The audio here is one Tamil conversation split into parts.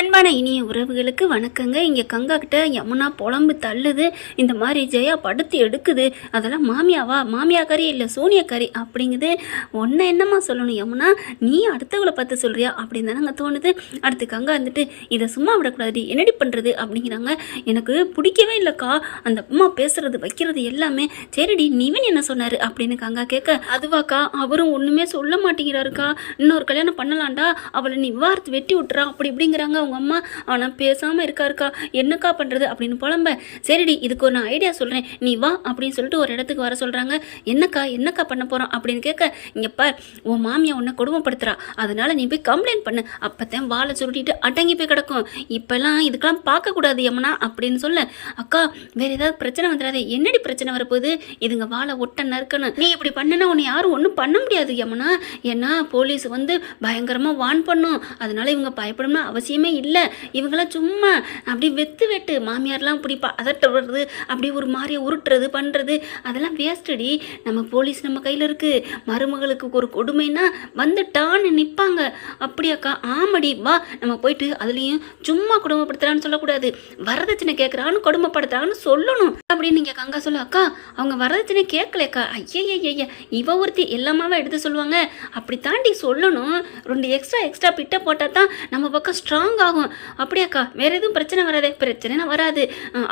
அன்பான இனிய உறவுகளுக்கு வணக்கங்க. இங்கே கங்கா கிட்ட யமுனா புலம்பு தள்ளுது. இந்த மாதிரி ஜெயா படுத்து எடுக்குது. அதெல்லாம் மாமியாவா, மாமியாக்காரி இல்லை சோனியாக்காரி அப்படிங்குது. ஒன்றை என்னம்மா சொல்லணும் யமுனா, நீ அடுத்தவங்களை பார்த்து சொல்கிறியா அப்படின்னு தானங்க தோணுது. அடுத்து கங்கா வந்துட்டு இதை சும்மா விடக்கூடாது, என்னடி பண்ணுறது அப்படிங்கிறாங்க. எனக்கு பிடிக்கவே இல்லைக்கா அந்த அம்மா பேசுறது வைக்கிறது எல்லாமே. சரிடி நிவின் என்ன சொன்னார் அப்படின்னு கங்கா கேட்க, அதுவாக்கா அவரும் ஒன்றுமே சொல்ல மாட்டேங்கிறாருக்கா, இன்னொரு கல்யாணம் பண்ணலாண்டா, அவளை நீ விவாரத்து வெட்டி விட்டுறா அப்படி இப்படிங்கிறாங்க அவங்க அம்மா. ஆனால் பேசாமல் இருக்காருக்கா, என்னக்கா பண்ணுறது அப்படின்னு புலம்ப. சரிடி இதுக்கு ஒரு நான் ஐடியா சொல்கிறேன், நீ வா அப்படின்னு சொல்லிட்டு ஒரு இடத்துக்கு வர சொல்கிறாங்க. என்னக்கா பண்ண போகிறோம் அப்படின்னு கேட்க, இங்கே பார் உன் மாமியா உன்னை கொடுமைப்படுத்துறா, அதனால நீ போய் கம்ப்ளைண்ட் பண்ணு, அப்போத்தான் வாழை சுருட்டிட்டு அடங்கி போய் கிடக்கும், இப்போல்லாம் இதுக்கெல்லாம் பார்க்கக்கூடாது யமுனா அப்படின்னு சொல்ல. அக்கா வேறு ஏதாவது பிரச்சனை வந்துடாது, என்னடி பிரச்சனை வரப்போகுது, இதுங்க வாழை ஒட்ட நறுக்கணும், நீ இப்படி பண்ணுனா உன்னை யாரும் ஒன்றும் பண்ண முடியாது யமுனா, ஏன்னா போலீஸ் வந்து பயங்கரமாக வான் பண்ணும், அதனால இவங்க பயப்படணும்னு அவசியமே இல்லை, இவங்களாம் சும்மா அப்படி வெட்டு மாமியார்லாம் இப்படி அதட்டுறது, அப்படி ஒரு மாதிரியை உருட்டுறது பண்ணுறது அதெல்லாம் வேஸ்டடி, நம்ம போலீஸ் நம்ம கையில் இருக்குது, மருமகளுக்கு ஒரு கொடுமைன்னா வந்துட்டான்னு நிற்பாங்க. அப்படியாக்கா, ஆமடி வா நம்ம போயிட்டு அதுலேயும் சும்மா கொடுமைப்படுத்துறான்னு சொல்லக்கூடாது, வரதட்சணை கேட்குறான்னு கொடுமைப்படுத்துறான்னு சொல்லணும் அப்படின்னு நீங்கள் கங்கா சொல்ல. அக்கா அவங்க வரதட்சணை கேட்கலக்கா, ஐயா இவ ஒருத்தி எல்லாமாவே எடுத்து சொல்லுவாங்க, அப்படி தாண்டி சொல்லணும், 2 எக்ஸ்ட்ரா பிட்டை போட்டால் தான் நம்ம பக்கம் ஸ்ட்ராங் ஆகும். அப்படியாக்கா வேற எதுவும் பிரச்சனை வராதே, பிரச்சனை வராது,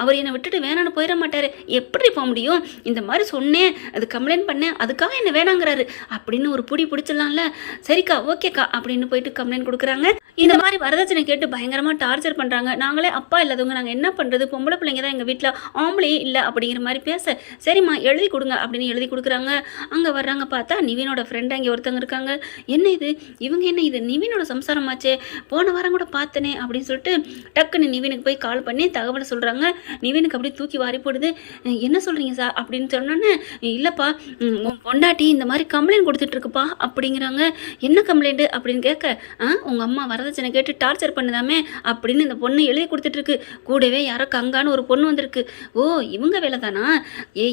அவர் என்னை விட்டுட்டு வேணான்னு போயிட மாட்டாரு, எப்படி போக முடியும், இந்த மாதிரி சொன்னேன் அது கம்ப்ளைண்ட் பண்ணேன் அதுக்காக என்ன வேணாங்கிறாரு அப்படின்னு ஒரு புடி பிடிச்சிடலாம்ல, சரிக்கா ஓகேக்கா அப்படின்னு போயிட்டு கம்ப்ளைண்ட் கொடுக்குறாங்க. இந்த மாதிரி வரதட்சணை கேட்டு பயங்கரமாக டார்ச்சர் பண்ணுறாங்க, நாங்களே அப்பா இல்லாதவங்க நாங்கள் என்ன பண்ணுறது, பொம்பளை பிள்ளைங்க தான் எங்கள் வீட்டில் ஆம்பளையே இல்லை அப்படிங்கிற மாதிரி பேச, சரிம்மா எழுதி கொடுங்க அப்படின்னு எழுதி கொடுக்குறாங்க. அங்கே வர்றாங்க, பார்த்தா நிவினோட ஃப்ரெண்டு அங்கே ஒருத்தவங்க இருக்காங்க. என்ன இது இவங்க, என்ன இது நிவினோட சம்சாரமாச்சே, போன வாரம் கூட பார்த்தனே அப்படின்னு சொல்லிட்டு டக்குன்னு நிவினுக்கு போய் கால் பண்ணி தகவலை சொல்கிறாங்க. நிவினுக்கு அப்படியே தூக்கி வாரி போடுது. என்ன சொல்கிறீங்க சார் அப்படின்னு சொன்னோன்னே, இல்லைப்பா உன் பொண்டாட்டி இந்த மாதிரி கம்ப்ளைண்ட் கொடுத்துட்ருக்குப்பா அப்படிங்கிறாங்க. என்ன கம்ப்ளைண்ட்டு அப்படின்னு கேட்க, உங்கள் அம்மா வரதட்சணை கேட்டு டார்ச்சர் பண்ணுதாமே அப்படின்னு இந்த பொண்ணு எழுதி கொடுத்துட்ருக்கு, கூடவே யாரோ கங்கான்னு ஒரு பொண்ணு வந்திருக்கு. ஓ இவங்க வேலை தானா,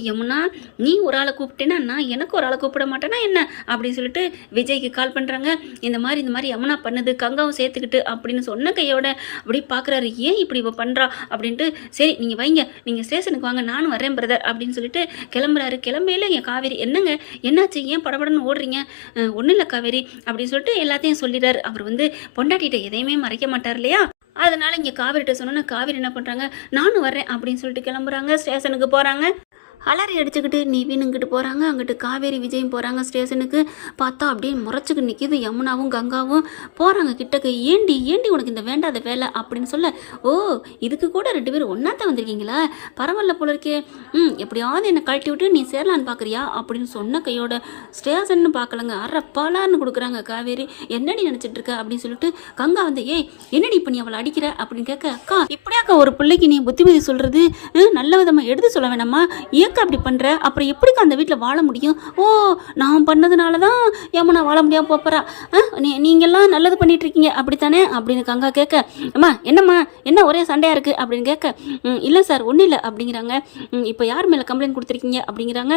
யமுனா நீ ஒரு ஆளை கூப்பிட்டேன்னா நான் எனக்கு ஒரு ஆளை கூப்பிட மாட்டேன்னா என்ன அப்படின்னு சொல்லிட்டு விஜய்க்கு கால் பண்ணுறாங்க. இந்த மாதிரி யமுனா பண்ணுது, கங்காவும் சேர்த்துக்கிட்டு அப்படின்னு சொன்ன கையோட அப்படி பார்க்குறாரு. ஏன் இப்படி இவ பண்ணுறா அப்படின்ட்டு, சரி நீங்கள் வைங்க, நீங்கள் ஸ்டேஷனுக்கு வாங்க நானும் வரேன் பிரதர் அப்படின்னு சொல்லிட்டு கிளம்புறாரு. கிளம்பையில் என் காவேரி, என்னங்க என்னாச்சு ஏன் படபடன்னு ஓடுறீங்க, ஒன்றும் இல்லை காவேரி அப்படின்னு சொல்லிட்டு எல்லாத்தையும் சொல்லிடுறாரு. அவர் வந்து பொண்டாட்டிகிட்ட எதையுமே மறைக்க மாட்டார் இல்லையா, அதனால இங்கே காவேரிட்ட சொன்னோன்னா காவேரி என்ன பண்ணுறாங்க, நானும் வரேன் அப்படின்னு சொல்லிட்டு கிளம்புறாங்க. ஸ்டேஷனுக்கு போகிறாங்க. அலறி அடிச்சுக்கிட்டு நிவினுங்கிட்டு போகிறாங்க. அங்கிட்டு காவேரி விஜயும் போகிறாங்க ஸ்டேஷனுக்கு. பார்த்தா அப்படியே முறைச்சிக்கு நிற்கிது யமுனாவும் கங்காவும். போகிறாங்க கிட்டக்கு. ஏண்டி உனக்கு இந்த வேண்டாத வேலை அப்படின்னு சொல்ல, ஓ இதுக்கு கூட 2 பேரும் ஒன்றாத்தான் வந்திருக்கீங்களா, பரவாயில்ல போல இருக்கே, எப்படியாவது என்னை கழட்டி விட்டு நீ சேரலான்னு பார்க்குறியா அப்படின்னு சொன்ன கையோட ஸ்டேஷன்னு பார்க்கலங்க, அறப்பாலான்னு கொடுக்குறாங்க. காவேரி என்னடி நினச்சிட்டு இருக்க அப்படின்னு சொல்லிட்டு கங்கா வந்து, ஏய் என்னடி இப்போ நீ அவளை அடிக்கிற அப்படின்னு கேட்க, அக்கா இப்படியாக்கா ஒரு பிள்ளைக்கு நீ புத்திமதி சொல்கிறது நல்ல விதமாக எடுத்து சொல்ல வேணாமா, அப்படி பண்ற, அப்புறம் எப்படிக்கா அந்த வீட்டில் வாழ முடியும், ஓ நான் பண்ணதுனால தான் யமுனா வாழ முடியாம போறா, நீங்கெல்லாம் நல்லது பண்ணிட்டு இருக்கீங்க அப்படித்தானே அப்படின்னு கங்கா கேட்க, அம்மா என்னம்மா என்ன ஒரே சண்டையா இருக்கு அப்படின்னு கேட்க, இல்லை சார் ஒன்றும் இல்லை அப்படிங்கிறாங்க. இப்போ யார் மேலே கம்ப்ளைண்ட் கொடுத்துருக்கீங்க அப்படிங்கிறாங்க.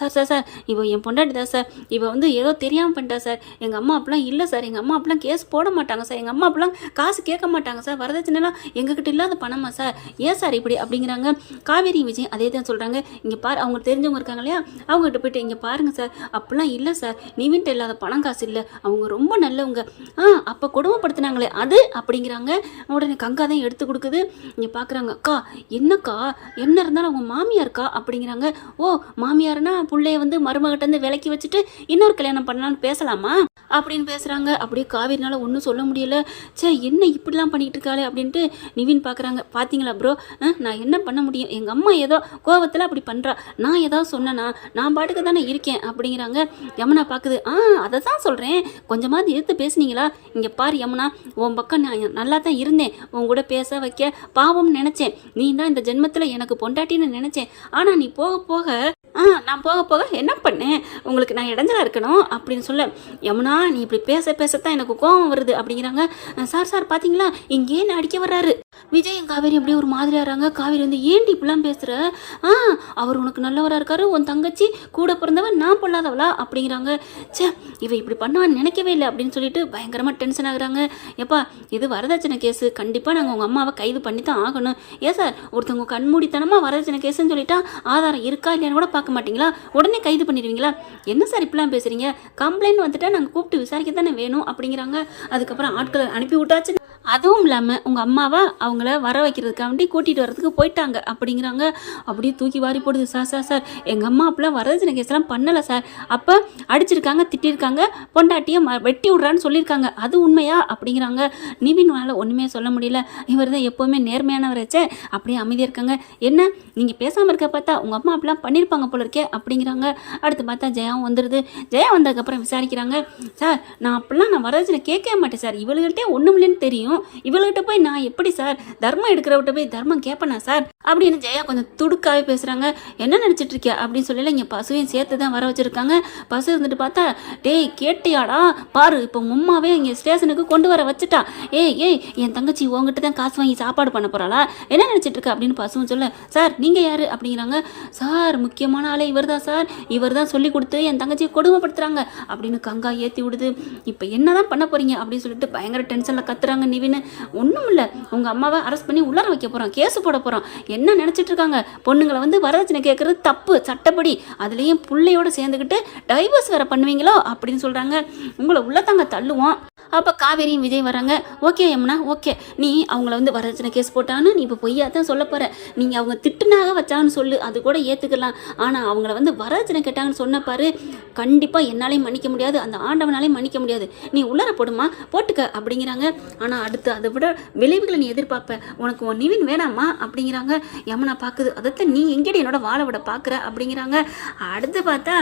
சார் இவ என் பொண்டாட்டி தான் சார், இவ வந்து ஏதோ தெரியாமல் பண்ணிட்டா சார், எங்கள் அம்மா அப்படிலாம் இல்லை சார், எங்கள் அம்மா அப்படிலாம் கேஸ் போட மாட்டாங்க சார், எங்கள் அம்மா அப்படிலாம் காசு கேட்க மாட்டாங்க சார், வரதட்சணைலாம் எங்ககிட்ட இல்லாத பணமா சார், ஏன் சார் இப்படி அப்படிங்கிறாங்க. காவேரி விஜய் அதே தான் சொல்கிறாங்க. இங்கே பாரு அவங்க தெரிஞ்சவங்க இருக்காங்க இல்லையா, அவங்ககிட்ட போயிட்டு இங்கே பாருங்கள் சார் அப்படிலாம் இல்லை சார், நிவின்ட்ட இல்லாத பணம் காசு இல்லை, அவங்க ரொம்ப நல்லவங்க, அப்போ கொடுமைப்படுத்தினாங்களே அது அப்படிங்கிறாங்க. உடனே கங்கா தான் எடுத்து கொடுக்குது. இங்கே பார்க்குறாங்க. அக்கா என்னக்கா என்ன இருந்தாலும் அவங்க மாமியார்க்கா அப்படிங்கிறாங்க. ஓ மாமியார்னா பிள்ளைய வந்து மருமகிட்டேருந்து விலக்கி வச்சுட்டு இன்னொரு கல்யாணம் பண்ணலான்னு பேசலாமா அப்படின்னு பேசுகிறாங்க. அப்படியே காவிரினால ஒன்றும் சொல்ல முடியல. சே என்ன இப்படிலாம் பண்ணிகிட்டு இருக்காளே அப்படின்ட்டு நிவின் பார்க்குறாங்க. பார்த்தீங்களா ப்ரோ, நான் என்ன பண்ண முடியும், எங்கள் அம்மா ஏதோ கோவத்தில் அப்படி பண்ணுறா, நான் ஏதாவது சொன்னேன்னா நான் பாட்டுக்கு தானே இருக்கேன் அப்படிங்கிறாங்க. யமுனா பார்க்குது. அதை தான் சொல்கிறேன், கொஞ்சமாவது எடுத்து பேசுனீங்களா, இங்கே பாரு யமுனா உன் பக்கம் நான் நல்லா தான் இருந்தேன், உன் கூட பேச வைக்க பாவம்னு நினச்சேன், நீ தான் இந்த ஜென்மத்தில் எனக்கு பொண்டாட்டின்னு நினச்சேன், ஆனால் நீ போக போக நான் போக போக என்ன பண்ணேன், உங்களுக்கு நான் இடைஞ்சலா இருக்கணும் அப்படின்னு சொல்ல, யமுனா நீ இப்படி பேசத்தான் எனக்கு கோபம் வருது அப்படிங்கிறாங்க. சார் பார்த்தீங்களா இங்கே என்ன அடிக்க வர்றாரு, விஜய் காவேரி அப்படியே ஒரு மாதிரியாகிறாங்க. காவேரி வந்து ஏன்டி இப்படிலாம் பேசுகிற? ஆ அவர் உனக்கு நல்லவராக இருக்காரு, உன் தங்கச்சி கூட பிறந்தவன் நான் பொல்லாதவளா அப்படிங்கிறாங்க. சே இவ இப்படி பண்ணுவான்னு நினைக்கவே இல்லை அப்படின்னு சொல்லிட்டு பயங்கரமாக டென்ஷன் ஆகுறாங்க. எப்பா இது வரதட்சணை கேஸு, கண்டிப்பாக நாங்கள் உங்கள் அம்மாவை கைது பண்ணி தான் ஆகணும். ஏன் சார் ஒருத்தவங்க கண்மூடித்தனமாக வரதட்சணை கேஸுன்னு சொல்லிட்டா ஆதாரம் இருக்கா இல்லையான்னு கூட பார்க்க மாட்டிங்களா? உடனே கைது பண்ணிடுவீங்களா? என்ன சார் இப்படிலாம் பேசுகிறீங்க? கம்ப்ளைண்ட் வந்துட்டா நாங்கள் கூப்பிட்டு விசாரிக்க தானே வேணும் அப்படிங்கிறாங்க. அதுக்கப்புறம் ஆட்களை அனுப்பி விட்டாச்சு. அதுவும் இல்லாமல் உங்கள் அம்மாவை அவங்கள வர வைக்கிறதுக்காண்டி கூட்டிகிட்டு வரதுக்கு போயிட்டாங்க அப்படிங்கிறாங்க. அப்படியே தூக்கி வாரி போடுது. சார் எங்கள் அம்மா அப்பெல்லாம் வரதட்சணை கேஸ்லாம் பண்ணலை சார். அப்போ அடிச்சிருக்காங்க, திட்டிருக்காங்க, பொண்டாட்டியை வெட்டி விட்றான்னு சொல்லியிருக்காங்க. அது உண்மையா அப்படிங்கிறாங்க. நிவினால் ஒன்றுமே சொல்ல முடியல. இவர் தான் எப்போவுமே நேர்மையானவராச்சே. அப்படியே அமைதியாக இருக்காங்க. என்ன நீங்கள் பேசாமல் இருக்க பார்த்தா உங்கள் அம்மா அப்பெல்லாம் பண்ணியிருப்பாங்க போல இருக்கே அப்படிங்கிறாங்க. அடுத்து பார்த்தா ஜெயாவும் வந்துடுது. ஜெயா வந்ததுக்கப்புறம் விசாரிக்கிறாங்க. சார் நான் அப்படிலாம் வரதட்சணை கேட்கவே மாட்டேன் சார். இவளுகிட்டே ஒன்றும் இல்லைன்னு தெரியும். இவள்கிட்ட போய் நான் எப்படி சார் தர்மம் எடுக்கிறவட்ட போய் தர்மம் கேட்பேனா சார் அப்படின்னு ஜெயா கொஞ்சம் துடுக்காவே பேசுறாங்க. என்ன நினைச்சிட்டு இருக்கியா அப்படின்னு சொல்லல. இங்க பசுவையும் சேர்த்து தான் வர வச்சிருக்காங்க. பசு இருந்துட்டு பார்த்தா, டேய் கேட்டியாடா பாரு, இப்போ உம்மாவே இங்கே ஸ்டேஷனுக்கு கொண்டு வர வச்சுட்டா. ஏய் என் தங்கச்சி உங்ககிட்ட தான் காசு வாங்கி சாப்பாடு பண்ண போறாளா, என்ன நினைச்சிட்டு இருக்க அப்படின்னு பசுவும் சொல்ல. சார் நீங்க யாரு அப்படிங்கிறாங்க. சார் முக்கியமான ஆளே இவர் தான் சார், இவர் தான் சொல்லி கொடுத்து என் தங்கச்சியை கொடுமைப்படுத்துறாங்க அப்படின்னு கங்கா ஏற்றி விடுது. இப்போ என்னதான் பண்ண போறீங்க அப்படின்னு சொல்லிட்டு பயங்கர டென்ஷன்ல கத்துறாங்க நிவின். ஒன்றும் இல்லை, உங்கள் அம்மாவை அரெஸ்ட் பண்ணி உள்ளார வைக்க போகிறோம், கேஸு போட போகிறோம். என்ன நினச்சிட்டு இருக்காங்க? பொண்ணுங்களை வந்து வரதட்சணை கேட்குறது தப்பு சட்டப்படி, அதுலேயும் பிள்ளையோடு சேர்ந்துக்கிட்டு டைவர்ஸ் வேறு பண்ணுவீங்களோ அப்படின்னு சொல்கிறாங்க. உங்களை உள்ளத்தாங்க தள்ளுவோம். அப்போ காவேரியும் விஜய் வராங்க. ஓகே யமுனா ஓகே, நீ அவங்கள வந்து வரதட்சணை கேஸ் போட்டான்னு நீ இப்போ பொய்யா தான் சொல்ல போகிற. நீங்கள் அவங்க திட்டுனாக வச்சான்னு சொல்லு, அது கூட ஏற்றுக்கலாம். ஆனால் அவங்கள வந்து வரதட்சணை கேட்டாங்கன்னு சொன்ன பாரு, கண்டிப்பாக என்னாலையும் மன்னிக்க முடியாது, அந்த ஆண்டவனாலையும் மன்னிக்க முடியாது. நீ உள்ளார போடுமா போட்டுக்க அப்படிங்கிறாங்க. ஆனால் அடுத்து அதை விட விளைவுகளை நீ எதிர்பார்ப்ப, உனக்கு உன் நிவின் வேணாமா அப்படிங்கிறாங்க. யமுனா பார்க்குது. அதைத்தான் நீ எங்கேடி என்னோட வாழை விட பார்க்குற அப்படிங்கிறாங்க. அடுத்து பார்த்தா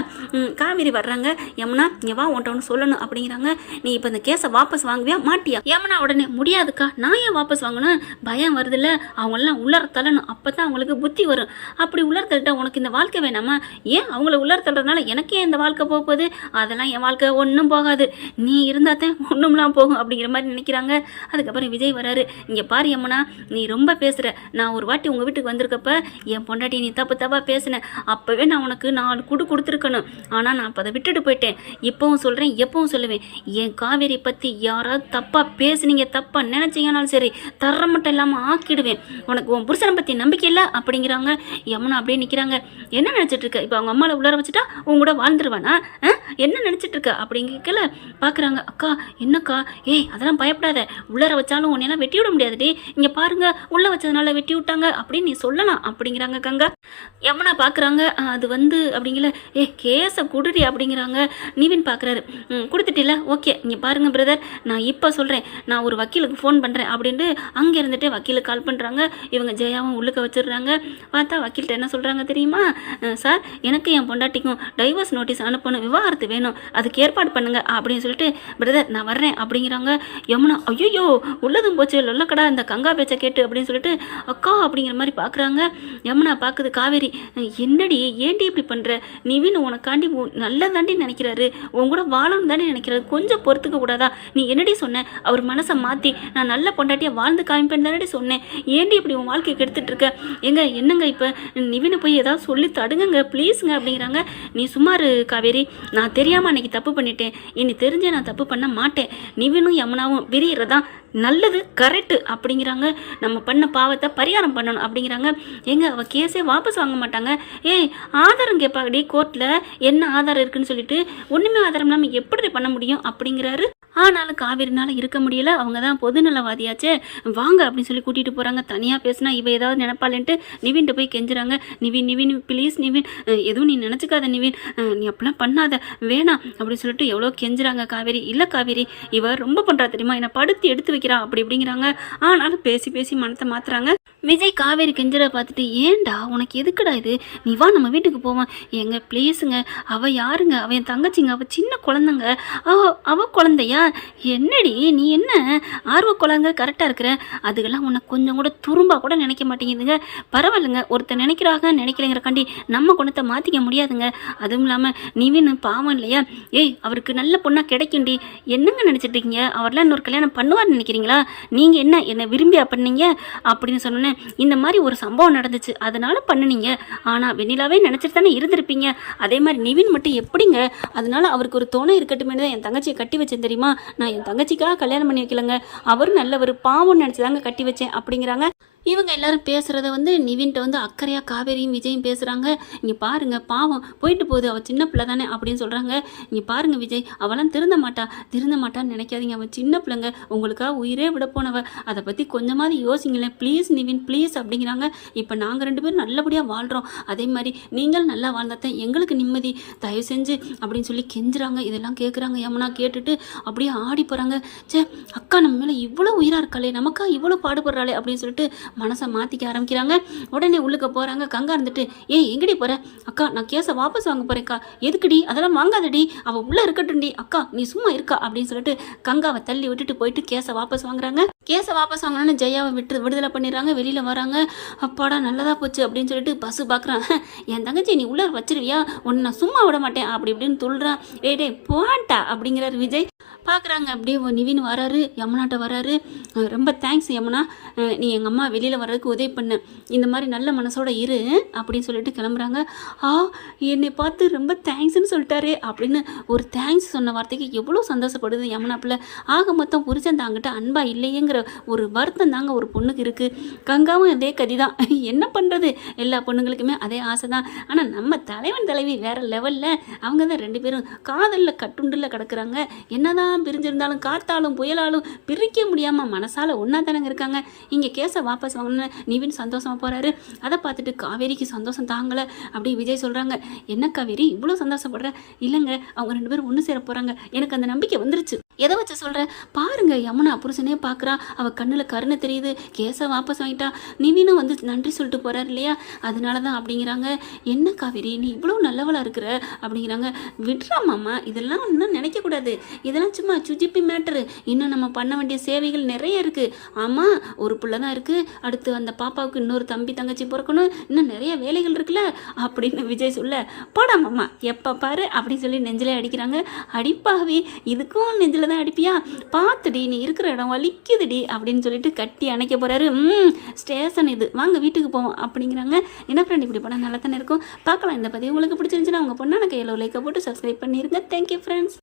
காவேரி வர்றாங்க. யமுனா இங்கே வா, உன்ட்ட ஒன்று சொல்லணும் அப்படிங்கிறாங்க. நீ இப்போ இந்த கேஸை வாபஸ் வாங்குவியா மாட்டியா? யமுனா உடனே முடியாதுக்கா, நான் ஏன் வாபஸ் வாங்கணும், பயம் வருதுல்ல, அவங்களெல்லாம் உள்ளார தள்ளணும், அப்போ தான் அவங்களுக்கு புத்தி வரும். அப்படி உள்ளார தள்ளிட்டா உனக்கு இந்த வாழ்க்கை வேணாமா? ஏன் அவங்கள உள்ளார தள்ளுறதுனால எனக்கே இந்த வாழ்க்கை போக போகுது? அதெல்லாம் என் வாழ்க்கை ஒன்றும் போகாது, நீ இருந்தால் தான் ஒன்றும்லாம் போகும் அப்படிங்கிற மாதிரி நினைக்கிறாங்க. அதுக்கப்புறம் விஜய் வராரு. இங்கே பாரு யமுனா, நீ ரொம்ப பேசுகிற. நான் ஒரு வாட்டி உங்கள் வீட்டுக்கு வந்திருக்கப்ப என் பொண்டாட்டி நீ தப்பாக பேசினேன், அப்போவே நான் உனக்கு 4 கொடுத்துருக்கணும். ஆனால் நான் அப்போ அதை விட்டுட்டு போயிட்டேன். இப்போவும் சொல்கிறேன், எப்பவும் சொல்லுவேன், என் காவேரி பற்றி யாராவது தப்பாக பேசுனீங்க, தப்பாக நினச்சிங்கனாலும் சரி, தர மட்டும் இல்லாமல் ஆக்கிடுவேன். உனக்கு உன் புருஷனை பற்றி நம்பிக்கை இல்லை அப்படிங்கிறாங்க. யமுனா அப்படியே நிற்கிறாங்க. என்ன நினச்சிட்டு இருக்க? இப்போ அவங்க அம்மாவை உள்ளார வச்சுட்டா உங்க கூட வாழ்ந்துருவானா? என்ன நினச்சிட்டு இருக்க அப்படிங்கல பார்க்குறாங்க. அக்கா என்னக்கா? அதெல்லாம் பயப்படாத, உள்ளார வச்சாலும் உன்னையெல்லாம் வெட்டி விட முடியாதுடி, இங்கே பாருங்க உள்ளே வச்சதுனால வெட்டி விட்டாங்க அப்படின்னு நீ சொல்லலாம் அப்படிங்கிறாங்க கங்கா. யமுனா பார்க்குறாங்க. அது வந்து அப்படிங்கல, கேஸை குடுறி அப்படிங்கிறாங்க. நிவின் பார்க்குறாரு. கொடுத்துட்டில்ல, ஓகே இங்கே பாருங்க பிரதர், நான் இப்போ சொல்கிறேன், நான் ஒரு வக்கீலுக்கு ஃபோன் பண்ணுறேன் அப்படின்ட்டு அங்கே இருந்துகிட்டே வக்கீலுக்கு கால் பண்ணுறாங்க. இவங்க ஜெயாவும் உள்ளுக்க வச்சிடுறாங்க. பார்த்தா வக்கீல்கிட்ட என்ன சொல்கிறாங்க தெரியுமா? சார் எனக்கு என் பொண்டாட்டிக்கும் டைவர்ஸ் நோட்டீஸ் அனுப்பணும், விவாகரத்து வேணும், அதுக்கு ஏற்பாடு பண்ணுங்க அப்படின்னு சொல்லிட்டு, பிரதர் நான் வர்றேன் அப்படிங்கிறாங்க. யமுனா ஐயோ உள்ளதும் போச்சு லொல்லக்கடா இந்த கங்கா பேச்சை கேட்டு அப்படின்னு சொல்லிட்டு அக்கா அப்படிங்கிற மாதிரி பார்க்குறாங்க. யமுனா பார்க்குது. காவேரி என்னடி ஏன்டி இப்படி பண்ணுற? நிவின் உனக்காண்டி நல்லதாண்டி நினைக்கிறாரு, உன் கூட வாழணும் தானே நினைக்கிறாரு, கொஞ்சம் பொறுத்துக்க கூடாதா? நீ என்னடி சொன்ன? அவர் மனசை மாற்றி நான் நல்ல பொண்டாட்டியை வாழ்ந்து காமிப்பேன் தானே சொன்னேன், ஏன்டி இப்படி உன் வாழ்க்கையை கெடுத்துட்டு இருக்க? என்னங்க இப்போ நிவினை போய் ஏதாவது சொல்லி தடுங்க ப்ளீஸுங்க அப்படிங்கிறாங்க. நீ சுமார் காவேரி, நான் தெரியாமல் அன்னைக்கு தப்பு பண்ணிட்டேன், இனி தெரிஞ்சே நான் தப்பு பண்ண மாட்டேன். நிவினும் யமுனாவும் விரியறதான் நல்லது கரெக்டு அப்படிங்கிறாங்க. நம்ம பண்ண பாவத்தை பரிகாரம் பண்ணணும் அப்படிங்கிறாங்க. அவள் கேஸே வாபஸ் வாங்க மாட்டாங்க. ஆதாரம் கேட்பாங்கடி கோர்ட்டில், என்ன ஆதாரம் இருக்குன்னு சொல்லிட்டு, ஒன்றுமே ஆதாரம் இல்லாமல் எப்படி பண்ண முடியும் அப்படிங்கிறாரு. ஆனாலும் காவேரினால இருக்க முடியல, அவங்க தான் பொதுநலவாதியாச்சே, வாங்க அப்படின்னு சொல்லி கூட்டிகிட்டு போகிறாங்க. தனியாக பேசினா இவ ஏதாவது நினைப்பாளேன்ட்டு நிவின்ட்டு போய் கெஞ்சுறாங்க. நிவின் ப்ளீஸ் நிவின், எதுவும் நீ நினச்சிக்காத நிவின், நீ அப்படிலாம் பண்ணாத வேணாம் அப்படின்னு சொல்லிட்டு எவ்வளோ கெஞ்சுறாங்க காவேரி. இல்லை காவேரி இவ ரொம்ப பண்ணுறா தெரியுமா, என்னை படுத்தி எடுத்து வைக்கிறா அப்படி இப்படிங்கிறாங்க. ஆனாலும் பேசி மனத்தை மாற்றுறாங்க. விஜய் காவேரி கெஞ்சரை பார்த்துட்டு, ஏன்டா உனக்கு எதுக்குடா இது, நீ வா நம்ம வீட்டுக்கு போவோம், எங்க ப்ளீஸுங்க, அவள் யாருங்க, அவள் என் தங்கச்சிங்க, அவள் சின்ன குழந்தைங்க, அவள் குழந்தையா, என்னடி நீ என்ன ஆர்வ குழந்தை கரெக்டாக இருக்கிற, அதுக்கெல்லாம் உன்னை கொஞ்சம் கூட துரும்பா கூட நினைக்க மாட்டேங்குதுங்க. பரவாயில்லைங்க, ஒருத்தர் நினைக்கிறாங்க நினைக்கலைங்கிறக்காண்டி நம்ம குணத்தை மாற்றிக்க முடியாதுங்க. அதுவும் இல்லாமல் நிவின் பாவம் இல்லையா, ஏய் அவருக்கு நல்ல பொண்ணாக கிடைக்கும்டி, என்னங்க நினச்சிட்டு இருக்கீங்க, அவர்லாம் இன்னொரு கல்யாணம் பண்ணுவார்னு நினைக்கிறீங்களா, நீங்கள் என்ன விரும்பியா பண்ணீங்க அப்படின்னு சொன்னோன்னே, இந்த மாதிரி ஒரு சம்பவம் நடந்துச்சு அதனால பண்ணுனீங்க, ஆனால் வெண்ணிலாவே நினச்சிட்டு தானே இருந்திருப்பீங்க, அதே மாதிரி நிவின் மட்டும் எப்படிங்க, அதனால அவருக்கு ஒரு துணை இருக்கட்டுமே தான் என் தங்கச்சியை கட்டி வச்சேன் தெரியுமா, நான் என் தங்கச்சிக்காக கல்யாணம் பண்ணி வைக்கலங்க, அவர் நல்லவர் பாவம்னு நினச்சிதாங்க கட்டி வச்சேன் அப்படிங்கிறாங்க. இவங்க எல்லாரும் பேசுகிறத நிவின்ட்ட அக்கறையாக காவேரியும் விஜயும் பேசுகிறாங்க. இங்கே பாருங்கள் பாவம் போயிட்டு போகுது, அவள் சின்ன பிள்ளை தானே அப்படின்னு சொல்கிறாங்க. இங்கே பாருங்கள் விஜய், அவளாம் திருந்த மாட்டான்னு நினைக்காதீங்க, அவள் சின்ன பிள்ளைங்க, உங்களுக்காக உயிரே விட போனவ, அதை பற்றி கொஞ்சமாவது யோசிங்களேன் ப்ளீஸ் நிவின் ப்ளீஸ் அப்படிங்கிறாங்க. இப்போ நாங்கள் 2 பேரும் நல்லபடியாக வாழ்கிறோம், அதே மாதிரி நீங்கள் நல்லா வாழ்ந்தாத்தான் எங்களுக்கு நிம்மதி, தயவு செஞ்சு அப்படின்னு சொல்லி கெஞ்சுறாங்க. இதெல்லாம் கேட்குறாங்க யமுனா. கேட்டுட்டு அப்படியே ஆடி போகிறாங்க. சே, அக்கா நம்ம மேலே இவ்வளோ உயிராக இருக்காளே, நமக்கா இவ்வளோ பாடுபடுறாளே அப்படின்னு சொல்லிட்டு மனசை மாற்றிக்க ஆரம்பிக்கிறாங்க. உடனே உள்ளுக்க போகிறாங்க. கங்கா இருந்துட்டு, ஏய் எங்கடி போகிற, அக்கா நான் கேஸை வாபஸ் வாங்க போகிறேன்க்கா. எதுக்குடி, அதெல்லாம் வாங்காதடி, அவள் உள்ளே இருக்கட்டும்டி, அக்கா நீ சும்மா இருக்கா அப்படின்னு சொல்லிட்டு கங்காவை தள்ளி விட்டுட்டு போயிட்டு கேஸை வாபஸ் வாங்குறாங்க. கேஸை வாபஸ் வாங்கினோன்னு ஜெயாவை விடுதலை பண்ணிடுறாங்க. வெளியில் வராங்க. அப்பாடா நல்லதாக போச்சு அப்படின்னு சொல்லிட்டு பஸ்ஸு பார்க்குறான். என் தங்கச்சி நீ உள்ளே வச்சிருவியா, உன்னை நான் சும்மா விட மாட்டேன் அப்படி இப்படின்னு துள்ளுறான். டே போட்டா அப்படிங்கிறாரு விஜய். பார்க்குறாங்க. அப்படியே நிவின் வராரு, யமுனாட்ட வராரு. ரொம்ப தேங்க்ஸ் யமுனா, நீ எங்கள் அம்மா வெளியில் வர்றதுக்கு உதவி பண்ண, இந்த மாதிரி நல்ல மனசோட இரு அப்படின்னு சொல்லிட்டு கிளம்புறாங்க. என்னை பார்த்து ரொம்ப தேங்க்ஸ்ன்னு சொல்லிட்டாரு அப்படின்னு ஒரு தேங்க்ஸ் சொன்ன வார்த்தைக்கு எவ்வளோ சந்தோஷப்படுது யமுனா பிள்ளை. ஆக மொத்தம் புரிச்சன் தாங்கிட்ட அன்பா இல்லையேங்கிற ஒரு வருத்தம் தாங்க ஒரு பொண்ணுக்கு இருக்குது. கங்காவும் அதே கதி தான். என்ன பண்ணுறது, எல்லா பொண்ணுங்களுக்குமே அதே ஆசை தான். ஆனால் நம்ம தலைவன் தலைவி வேறு லெவலில், அவங்க தான் 2 பேரும் காதலில் கட்டுண்டில் கிடக்குறாங்க. என்னதான் பிரிஞ்சிருந்தாலும் காத்தாலும் புயலாலும் பிரிக்க முடியாமல் மனசால ஒன்றா தானங்க இருக்காங்க. இங்கே கேஸை வாபஸ் வாங்கணுன்னு நிவின் சந்தோஷமாக போகிறாரு. அதை பார்த்துட்டு காவேரிக்கு சந்தோஷம் தாங்கலை. அப்படியே விஜய் சொல்கிறாங்க, என்ன காவேரி இவ்வளோ சந்தோஷப்படுற, இல்லைங்க அவங்க 2 பேரும் ஒன்று சேர போகிறாங்க, எனக்கு அந்த நம்பிக்கை வந்துருச்சு. எதை வச்சு சொல்கிறேன் பாருங்க, யமுனா புருஷனே பார்க்குறா, அவள் கண்ணில் கருணை தெரியுது, கேஸை வாபஸ் வாங்கிட்டா, நிவினும் நன்றி சொல்லிட்டு போகிறார் இல்லையா, அதனால தான் அப்படிங்கிறாங்க. என்ன காவேரி நீ இவ்வளோ நல்லவளாக இருக்கிற அப்படிங்கிறாங்க. விட்றா மாமா, இதெல்லாம் இன்னும் நினைக்கக்கூடாது, இதெல்லாம் சும்மா சுஜிப்பி மேட்டரு, இன்னும் நம்ம பண்ண வேண்டிய சேவைகள் நிறைய இருக்குது. ஆமாம் ஒரு பிள்ளை தான் இருக்குது, அடுத்து அந்த பாப்பாவுக்கு இன்னொரு தம்பி தங்கச்சி பிறக்கணும், இன்னும் நிறைய வேலைகள் இருக்குல்ல அப்படின்னு விஜய் சொல்ல, போடா மாமா எப்போ பாரு அப்படின்னு சொல்லி நெஞ்சிலே அடிக்கிறாங்க. அடிப்பாவி, இதுக்கும் நெஞ்சில் தான் அடிப்பியா, பார்த்துடி நீ இருக்கிற இடம் வலிக்குதுடி அப்படின்னு சொல்லிட்டு கட்டி அணைக்க போகிறாரு. ஸ்டேஷன் இது, வாங்க வீட்டுக்கு போவோம் அப்படிங்கிறாங்க. என்ன ஃப்ரெண்ட் இப்படி படம் நல்லா தானே இருக்கும், பார்க்கலாம். இந்த பதிவு உங்களுக்கு பிடிச்சிருந்துச்சுன்னா உங்கள் பொண்ணான கையில் லைக்கை போட்டு சப்ஸ்கிரைப் பண்ணிடுங்க. Thank you friends.